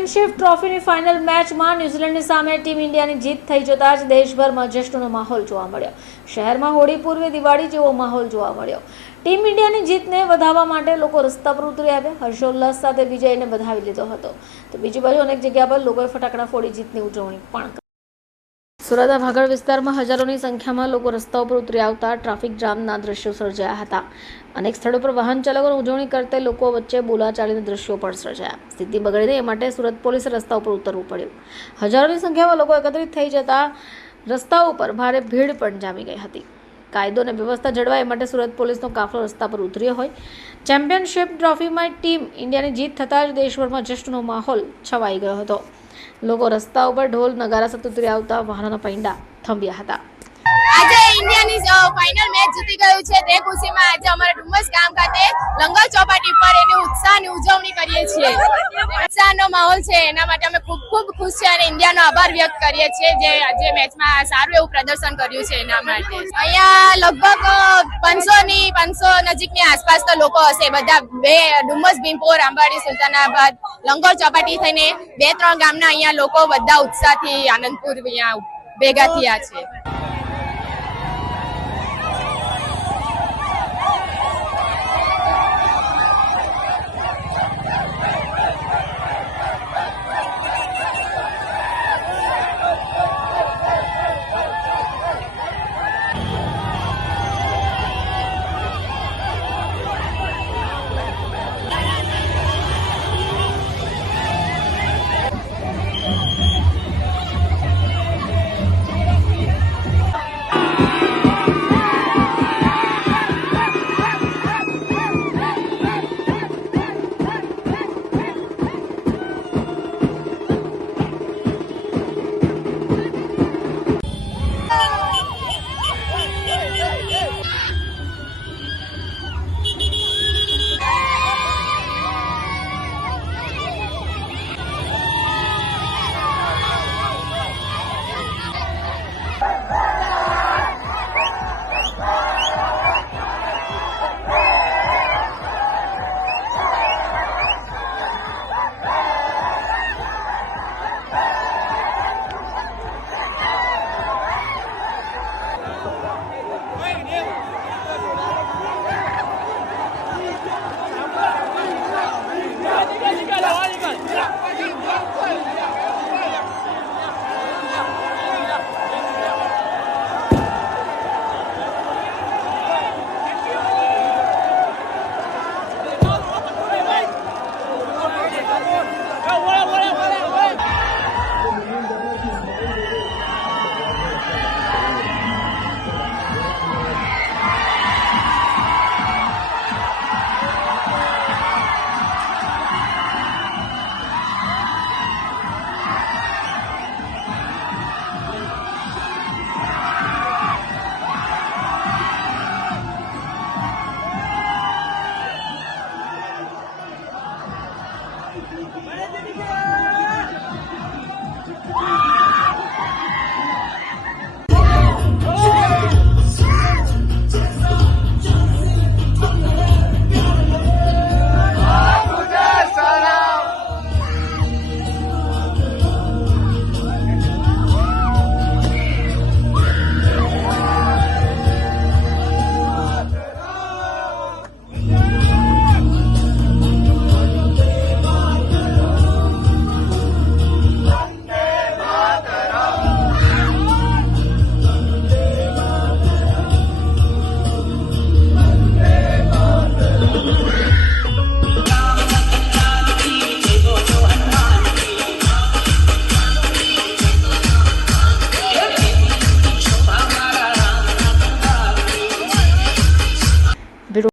Championship ટ્રોફીની final મેચમાં ન્યૂઝીલેન્ડની સામે team ઇન્ડિયાની જીત થઈ જતાં જ દેશભરમાં જશ્નનો માહોલ જોવા મળ્યો. શહેરમાં હોળી પૂર્વે દિવાળી જેવો માહોલ જોવા મળ્યો. ટીમ ઇન્ડિયાની જીતને વધાવવા માટે લોકો રસ્તા પર ઉતરી આવ્યા. હર્ષોલ્લાસ સાથે વિજયને વધાવી લીધો હતો. તો બીજી બાજુ અનેક જગ્યા પર લોકોએ ફટાકડા ફોડી જીતની ઉજવણી પણ સુરતના ભાગળ વિસ્તારમાં હજારોની સંખ્યામાં લોકો રસ્તા ઉપર ઉતરી આવતા ટ્રાફિક જામના દ્રશ્યો સર્જાયા હતા. અનેક સ્થળો પર વાહન ચાલકોની ઉજવણી કરતા લોકો વચ્ચે બોલાચાલીના દ્રશ્યો પણ સર્જાયા. સ્થિતિ બગડી એ માટે સુરત પોલીસે રસ્તા ઉપર ઉતરવું પડ્યું. હજારોની સંખ્યામાં લોકો એકત્રિત થઈ જતા રસ્તા ઉપર ભારે ભીડ પણ જામી ગઈ હતી. કાયદો અને વ્યવસ્થા જળવાય માટે સુરત પોલીસનો કાફલો રસ્તા પર ઉતર્યો હોય. ચેમ્પિયનશિપ ટ્રોફીમાં ટીમ ઇન્ડિયાની જીત થતાં જ દેશભરમાં જશ્નનો માહોલ છવાઈ ગયો હતો. લોકો રસ્તા ઉપર ઢોલ નગારા સતુત્રી આવતા વાહનોના પૈંડા થંભ્યા હતા. આજે ઇન્ડિયાની ફાઇનલ મેચ જીતી ગયું છે. તે ખુશીમાં આજે અમારા ડુમસ ગામ ખાતે લંગર ચોપાટી પર એની ઉત્સાહની ઉજવણી કરીએ છીએ. ઉત્સાહનો માહોલ છે. એના માટે અમે ખૂબ ખૂબ ખુશ છે અને ઇન્ડિયાનો આભાર વ્યક્ત કરીએ છીએ જે આજે મેચમાં સારું એવું પ્રદર્શન કર્યું છે એના માટે. અહીંયા લગભગ પાંચસો ની પાંચસો નજીકની આસપાસ તો લોકો હશે. બધા બે, ડુમસ, ભીમપોર, આંબાડી, સુલતાનાબાદ, લંગોર ચોપાટી થઈને બે, ત્રણ ગામના અહીંયા લોકો બધા ઉત્સાહથી આનંદપુર અહીંયા ભેગા થયા છે.